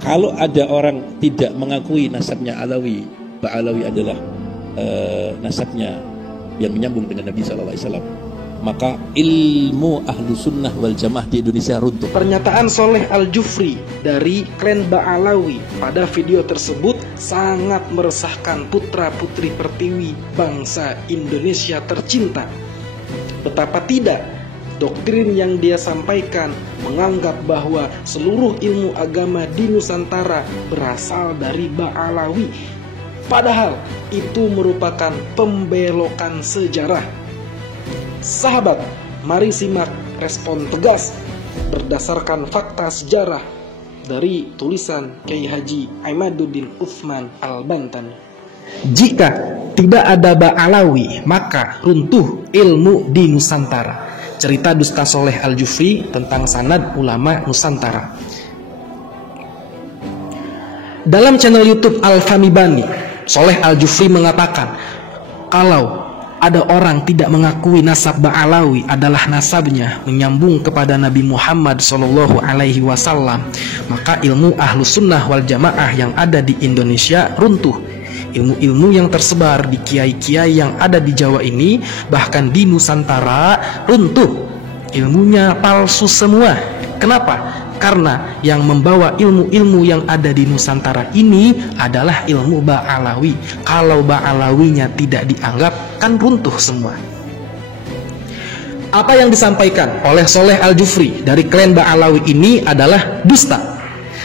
Kalau ada orang tidak mengakui nasabnya Alawi, Ba'alawi adalah nasabnya yang menyambung dengan Nabi SAW, maka ilmu ahlu sunnah wal jamaah di Indonesia runtuh. Pernyataan Soleh Al-Jufri dari klan Ba'alawi pada video tersebut sangat meresahkan putra-putri pertiwi bangsa Indonesia tercinta. Betapa tidak, doktrin yang dia sampaikan menganggap bahwa seluruh ilmu agama di Nusantara berasal dari Ba'alawi. Padahal itu merupakan pembelokan sejarah. Sahabat, mari simak respon tegas berdasarkan fakta sejarah dari tulisan Kiai Haji Aimaduddin Utsman Al-Bantani. Jika tidak ada Ba'alawi, maka runtuh ilmu di Nusantara. Cerita Dusta Soleh Al-Jufri tentang sanad ulama Nusantara. Dalam channel YouTube Al-Fahmi Bani, Soleh Al-Jufri mengatakan, kalau ada orang tidak mengakui nasab Ba'alawi adalah nasabnya menyambung kepada Nabi Muhammad SAW, maka ilmu ahlu sunnah wal jamaah yang ada di Indonesia runtuh. Ilmu-ilmu yang tersebar di kiai-kiai yang ada di Jawa ini, bahkan di Nusantara, runtuh. Ilmunya palsu semua. Kenapa? Karena yang membawa ilmu-ilmu yang ada di Nusantara ini adalah ilmu Ba'alawi. Kalau Ba'alawinya tidak dianggap, kan runtuh semua. Apa yang disampaikan oleh Soleh Al-Jufri dari klan Ba'alawi ini adalah dusta.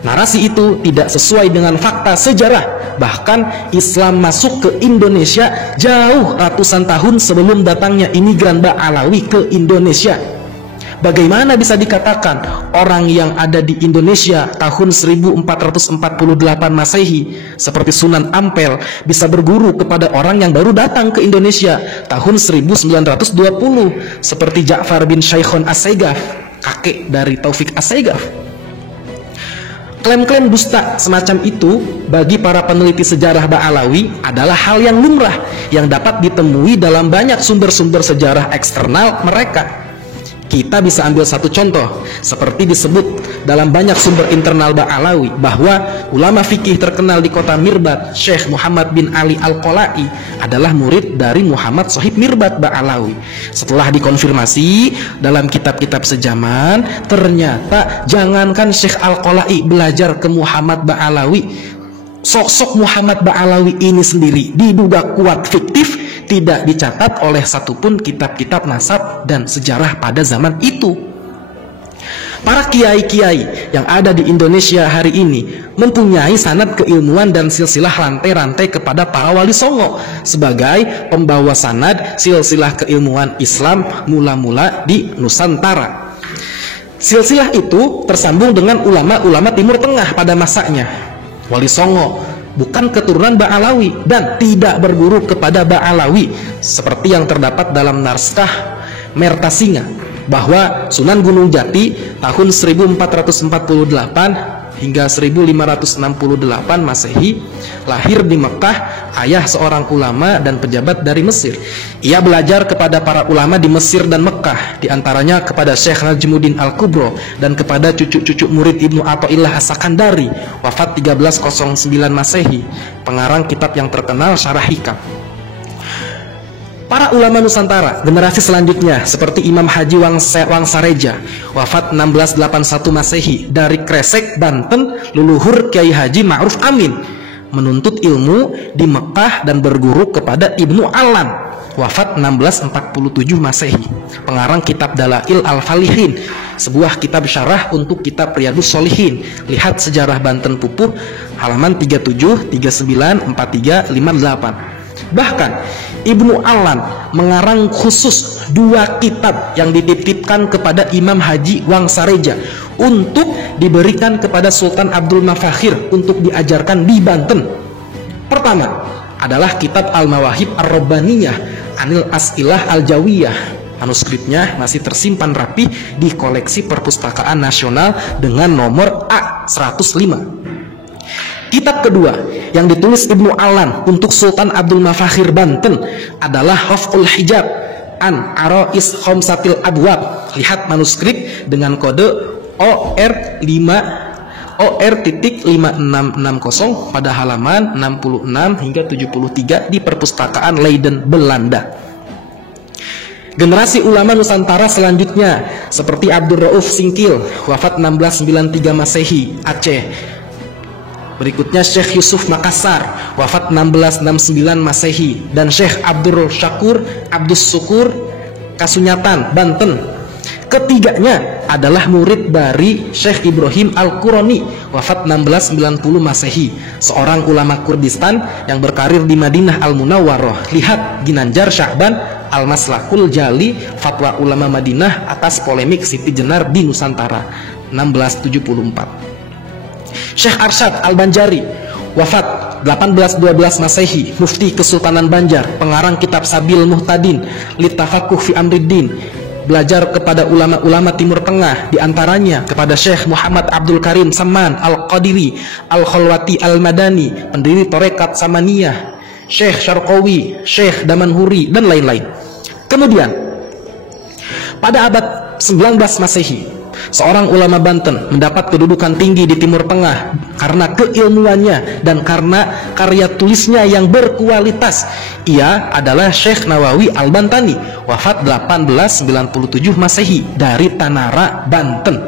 Narasi itu tidak sesuai dengan fakta sejarah. Bahkan Islam masuk ke Indonesia jauh ratusan tahun sebelum datangnya imigran Ba'alawi ke Indonesia. Bagaimana bisa dikatakan orang yang ada di Indonesia tahun 1448 Masehi seperti Sunan Ampel bisa berguru kepada orang yang baru datang ke Indonesia tahun 1920 seperti Ja'far bin Syaikhon As-Saigaf, kakek dari Taufik As-Saigaf? Klaim-klaim dusta semacam itu bagi para peneliti sejarah Ba'alawi adalah hal yang lumrah yang dapat ditemui dalam banyak sumber-sumber sejarah eksternal mereka. Kita bisa ambil satu contoh, seperti disebut dalam banyak sumber internal Ba'alawi bahwa ulama fikih terkenal di kota Mirbat, Syekh Muhammad bin Ali Al-Qolai adalah murid dari Muhammad Sohib Mirbat Ba'alawi. Setelah dikonfirmasi dalam kitab-kitab sejaman, ternyata jangankan Syekh Al-Qolai belajar ke Muhammad Ba'alawi, sosok Muhammad Ba'alawi ini sendiri diduga kuat fiktif, tidak dicatat oleh satupun kitab-kitab nasab dan sejarah pada zaman itu. Para kiai-kiai yang ada di Indonesia hari ini mempunyai sanad keilmuan dan silsilah rantai-rantai kepada para wali songo sebagai pembawa sanad silsilah keilmuan Islam mula-mula di Nusantara. Silsilah itu tersambung dengan ulama-ulama Timur Tengah pada masanya. Wali Songo bukan keturunan Ba'alawi dan tidak berguru kepada Ba'alawi seperti yang terdapat dalam naskah Mertasinga bahwa Sunan Gunung Jati tahun 1448 hingga 1568 Masehi lahir di Mekah, ayah seorang ulama dan pejabat dari Mesir. Ia belajar kepada para ulama di Mesir dan Mekah, diantaranya kepada Syekh Najmuddin Al-Kubro dan kepada cucu-cucu murid Ibnu Athaillah As-Sakandari, wafat 1309 Masehi, pengarang kitab yang terkenal Syarah Hikam. Para ulama Nusantara generasi selanjutnya seperti Imam Haji Wangsareja, wafat 1681 Masehi, dari Kresek, Banten, leluhur Kiai Haji Ma'ruf Amin, menuntut ilmu di Mekah dan berguru kepada Ibnu Alan, wafat 1647 Masehi, pengarang kitab Dalail Al-Falihin, sebuah kitab syarah untuk kitab Riyadhus Shalihin. Lihat Sejarah Banten Pupuh halaman 37, 39, 43, 58. Bahkan Ibnu Alan mengarang khusus 2 kitab yang dititipkan kepada Imam Haji Wangsareja untuk diberikan kepada Sultan Abdul Mafakhir untuk diajarkan di Banten. Pertama adalah kitab Al-Mawahib Ar-Rabbaniyah Anil As'ilah Al-Jawiyah. Manuskripnya masih tersimpan rapi di koleksi Perpustakaan Nasional dengan nomor A105. Kitab kedua yang ditulis Ibnu Alan untuk Sultan Abdul Mafakhir Banten adalah Raf'ul Hijab an Arais Khamsatil Abwab. Lihat manuskrip dengan kode OR5 OR.5660 pada halaman 66 hingga 73 di Perpustakaan Leiden, Belanda. Generasi ulama Nusantara selanjutnya seperti Abdul Rauf Singkil, wafat 1693 Masehi, Aceh. Berikutnya Syekh Yusuf Makassar, wafat 1669 Masehi, dan Syekh Abdul Syakur Abdus Syukur, Kasunyatan, Banten. Ketiganya adalah murid dari Syekh Ibrahim Al-Qurani, wafat 1690 Masehi, seorang ulama Kurdistan yang berkarir di Madinah Al-Munawwarah. Lihat Ginanjar Sya'ban Al-Maslahul Jali, Fatwa Ulama Madinah atas polemik Siti Jenar di Nusantara, 1674. Syekh Arsyad Al-Banjari, wafat 1812 Masehi, Mufti Kesultanan Banjar, pengarang kitab Sabil Muhtadin, Litafakuh fi Amriddin, belajar kepada ulama-ulama Timur Tengah, diantaranya kepada Syekh Muhammad Abdul Karim Saman Al-Qadiri, Al-Khalwati Al-Madani, pendiri Torekat Samaniyah, Syekh Syarqawi, Syekh Damanhuri, dan lain-lain. Kemudian, pada abad 19 Masehi, seorang ulama Banten mendapat kedudukan tinggi di Timur Tengah karena keilmuannya dan karena karya tulisnya yang berkualitas. Ia adalah Syekh Nawawi Al-Bantani, wafat 1897 Masehi, dari Tanara, Banten.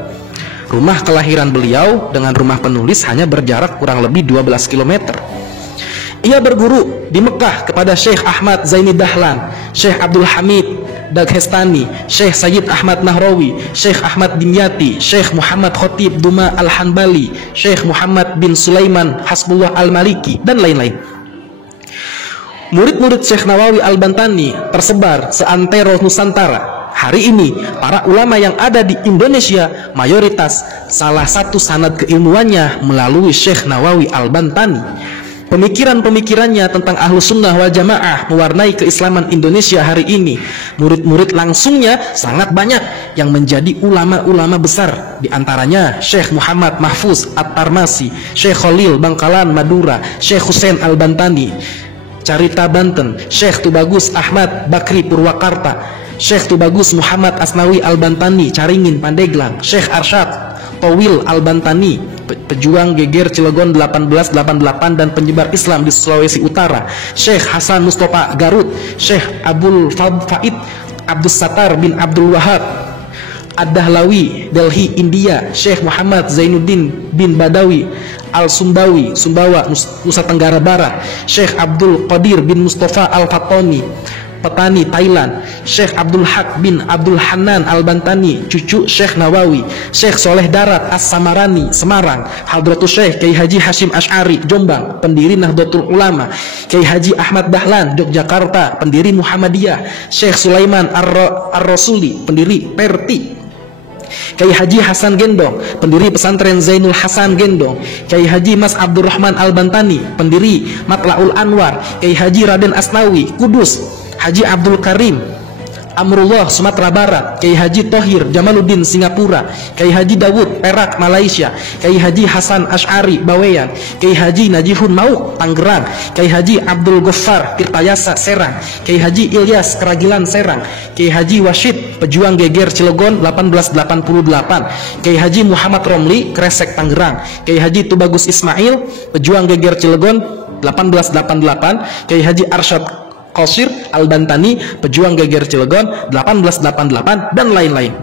Rumah kelahiran beliau dengan rumah penulis hanya berjarak kurang lebih 12 km. Ia berguru di Mekah kepada Syekh Ahmad Zaini Dahlan, Syekh Abdul Hamid Daghestani, Syekh Sayyid Ahmad Nahrawi, Syekh Ahmad Dimyati, Syekh Muhammad Khotib Duma Al-Hanbali, Syekh Muhammad bin Sulaiman Hasbullah Al-Maliki, dan lain-lain. Murid-murid Syekh Nawawi Al-Bantani tersebar seantero Nusantara. Hari ini, para ulama yang ada di Indonesia mayoritas salah satu sanad keilmuannya melalui Syekh Nawawi Al-Bantani. Pemikiran-pemikirannya tentang Ahlus Sunnah wal Jamaah mewarnai keislaman Indonesia hari ini. Murid-murid langsungnya sangat banyak yang menjadi ulama-ulama besar. Di antaranya Syekh Muhammad Mahfuz At-Tarmasi, Syekh Khalil Bangkalan Madura, Syekh Husain Al-Bantani, Carita Banten, Syekh Tubagus Ahmad Bakri Purwakarta, Syekh Tubagus Muhammad Asnawi Al-Bantani Caringin Pandeglang, Syekh Arsyad Towil Al-Bantani, pejuang geger Cilegon 1888 dan penyebar Islam di Sulawesi Utara, Syekh Hasan Mustafa Garut, Syekh Abdul Faid Abdus Sattar bin Abdul Wahab Ad-Dahlawi, Delhi, India, Syekh Muhammad Zainuddin bin Badawi Al-Sumbawi, Sumbawa, Nusa Tenggara Barat, Syekh Abdul Qadir bin Mustafa Al-Fatoni, Petani, Thailand, Syekh Abdul Haq bin Abdul Hanan Al-Bantani, cucu Syekh Nawawi, Syekh Soleh Darat As-Samarani, Semarang, Hadratus Syekh Kiai Haji Hashim Asy'ari, Jombang, pendiri Nahdlatul Ulama, Kiai Haji Ahmad Dahlan, Yogyakarta, pendiri Muhammadiyah, Syekh Sulaiman Ar-Rasuli, pendiri Perti, Kiai Haji Hasan Gendong, pendiri pesantren Zainul Hasan Gendong, Kiai Haji Mas Abdurrahman Al-Bantani, pendiri Matlaul Anwar, Kiai Haji Raden Asnawi, Kudus, Haji Abdul Karim Amrullah, Sumatera Barat, Kiai Haji Tohir Jamaluddin, Singapura, Kiai Haji Dawud, Perak, Malaysia, Kiai Haji Hasan Asy'ari, Bawean, Kiai Haji Najihun Mauk, Tangerang, Kiai Haji Abdul Ghaffar Tirtayasa, Serang, Kiai Haji Ilyas Keragilan, Serang, Kiai Haji Washid, pejuang geger Cilegon 1888, Kiai Haji Muhammad Romli, Kresek, Tangerang, Kiai Haji Tubagus Ismail, pejuang geger Cilegon 1888, Kiai Haji Arsyad Qasir Al-Bantani, pejuang geger Cilegon 1888, dan lain-lain.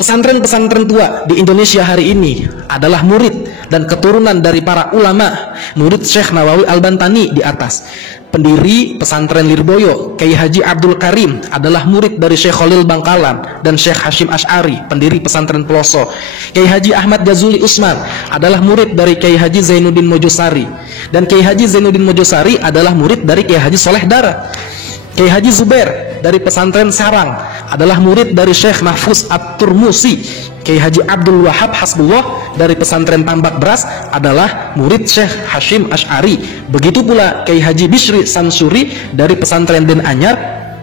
Pesantren-pesantren tua di Indonesia hari ini adalah murid dan keturunan dari para ulama murid Syekh Nawawi Al-Bantani di atas. Pendiri pesantren Lirboyo, Kiai Haji Abdul Karim, adalah murid dari Syekh Khalil Bangkalan dan Syekh Hashim Asy'ari, pendiri pesantren Peloso. Kiai Haji Ahmad Jazuli Usman adalah murid dari Kiai Haji Zainuddin Mojosari, dan Kiai Haji Zainuddin Mojosari adalah murid dari Kiai Haji Soleh Darat. Kiai Haji Zubair dari pesantren Sarang adalah murid dari Syekh Mahfuz At-Turmusi. Kiai Haji Abdul Wahab Hasbullah dari pesantren Tambak Beras adalah murid Syekh Hashim Asy'ari. Begitu pula Kiai Haji Bishri Sansuri dari pesantren Den Anyar,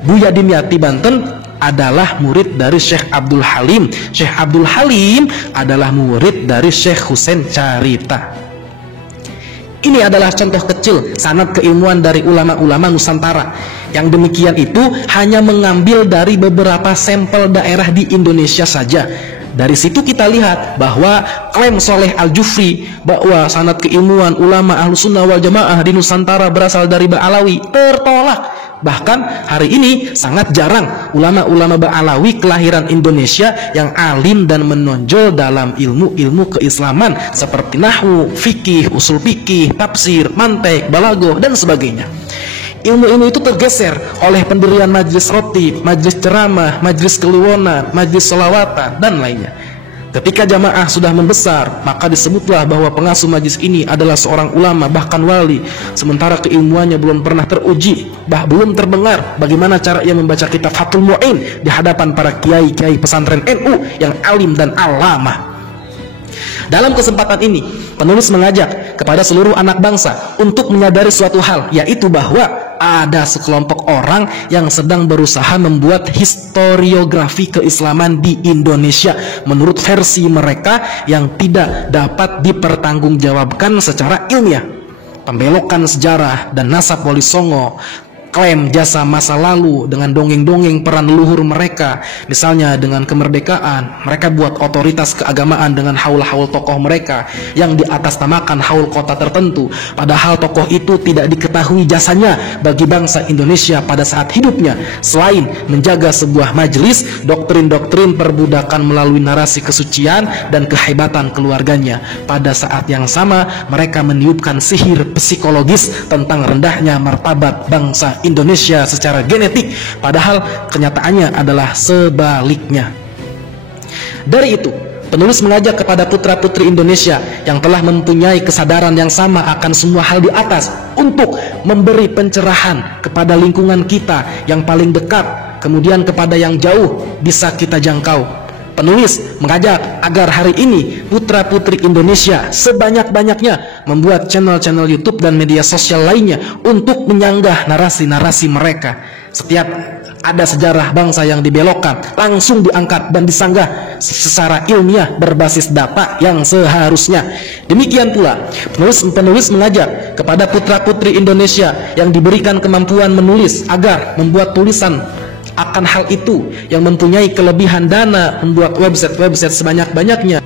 Buya Dimyati, Banten adalah murid dari Syekh Abdul Halim. Syekh Abdul Halim adalah murid dari Syekh Husain Carita. Ini adalah contoh kecil sanad keilmuan dari ulama-ulama Nusantara. Yang demikian itu hanya mengambil dari beberapa sampel daerah di Indonesia saja. Dari situ kita lihat bahwa klaim Soleh Al-Jufri bahwa sanad keilmuan ulama Ahlussunnah wal Jamaah di Nusantara berasal dari Ba'alawi tertolak. Bahkan hari ini sangat jarang ulama-ulama Ba'alawi kelahiran Indonesia yang alim dan menonjol dalam ilmu-ilmu keislaman seperti nahwu, fikih, usul fikih, tafsir, mantek, balaghah dan sebagainya. Ilmu-ilmu itu tergeser oleh pendirian majelis rotib, majelis ceramah, majelis keliwonan, majelis sholawatan, dan lainnya. Ketika jamaah sudah membesar, maka disebutlah bahwa pengasuh majelis ini adalah seorang ulama, bahkan wali, sementara keilmuannya belum pernah teruji, belum terdengar bagaimana cara ia membaca kitab Fathul Mu'in di hadapan para kiai-kiai pesantren NU yang alim dan alamah. Dalam kesempatan ini, penulis mengajak kepada seluruh anak bangsa untuk menyadari suatu hal, yaitu bahwa ada sekelompok orang yang sedang berusaha membuat historiografi keislaman di Indonesia menurut versi mereka yang tidak dapat dipertanggungjawabkan secara ilmiah. Pembelokan sejarah dan nasab Wali Songo, klaim jasa masa lalu dengan dongeng-dongeng peran leluhur mereka, misalnya dengan kemerdekaan mereka buat otoritas keagamaan dengan haul-haul tokoh mereka yang diatasnamakan haul kota tertentu, padahal tokoh itu tidak diketahui jasanya bagi bangsa Indonesia pada saat hidupnya selain menjaga sebuah majelis, doktrin-doktrin perbudakan melalui narasi kesucian dan kehebatan keluarganya. Pada saat yang sama mereka meniupkan sihir psikologis tentang rendahnya martabat bangsa Indonesia secara genetik, padahal kenyataannya adalah sebaliknya. Dari itu, penulis mengajak kepada putra-putri Indonesia yang telah mempunyai kesadaran yang sama akan semua hal di atas untuk memberi pencerahan kepada lingkungan kita yang paling dekat, kemudian kepada yang jauh bisa kita jangkau. Penulis mengajak agar hari ini putra-putri Indonesia sebanyak-banyaknya membuat channel-channel YouTube dan media sosial lainnya untuk menyanggah narasi-narasi mereka. Setiap ada sejarah bangsa yang dibelokkan, langsung diangkat dan disanggah secara ilmiah berbasis data yang seharusnya. Demikian pula, penulis mengajak kepada putra-putri Indonesia yang diberikan kemampuan menulis agar membuat tulisan akan hal itu, yang mempunyai kelebihan dana membuat website sebanyak-banyaknya,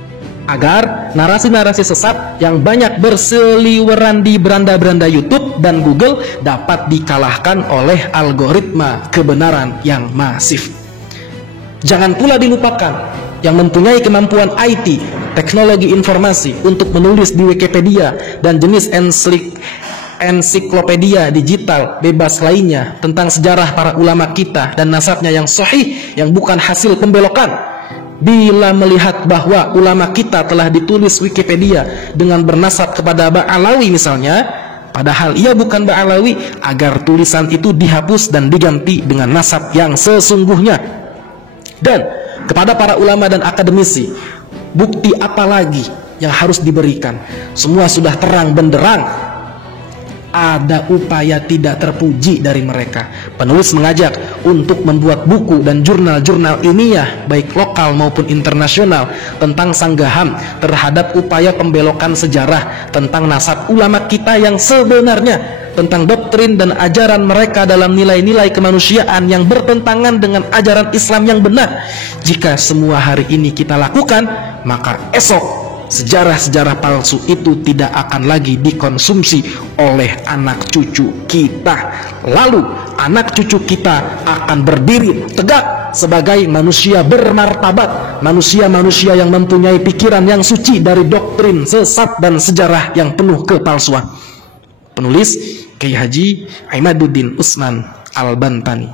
agar narasi-narasi sesat yang banyak berseliweran di beranda-beranda YouTube dan Google dapat dikalahkan oleh algoritma kebenaran yang masif. Jangan pula dilupakan yang mempunyai kemampuan IT, teknologi informasi untuk menulis di Wikipedia dan jenis ensiklopedia digital bebas lainnya tentang sejarah para ulama kita dan nasabnya yang sahih, yang bukan hasil pembelokan. Bila melihat bahwa ulama kita telah ditulis Wikipedia dengan bernasab kepada Ba'alawi misalnya, padahal ia bukan Ba'alawi, agar tulisan itu dihapus dan diganti dengan nasab yang sesungguhnya. Dan kepada para ulama dan akademisi, bukti apa lagi yang harus diberikan? Semua sudah terang benderang. Ada upaya tidak terpuji dari mereka. Penulis mengajak untuk membuat buku dan jurnal-jurnal ilmiah baik lokal maupun internasional tentang sanggahan terhadap upaya pembelokan sejarah tentang nasab ulama kita yang sebenarnya, tentang doktrin dan ajaran mereka dalam nilai-nilai kemanusiaan yang bertentangan dengan ajaran Islam yang benar. Jika semua hari ini kita lakukan, maka esok sejarah-sejarah palsu itu tidak akan lagi dikonsumsi oleh anak cucu kita. Lalu anak cucu kita akan berdiri tegak sebagai manusia bermartabat, manusia-manusia yang mempunyai pikiran yang suci dari doktrin sesat dan sejarah yang penuh kepalsuan. Penulis Kiai Haji Imaduddin Utsman Al-Bantani.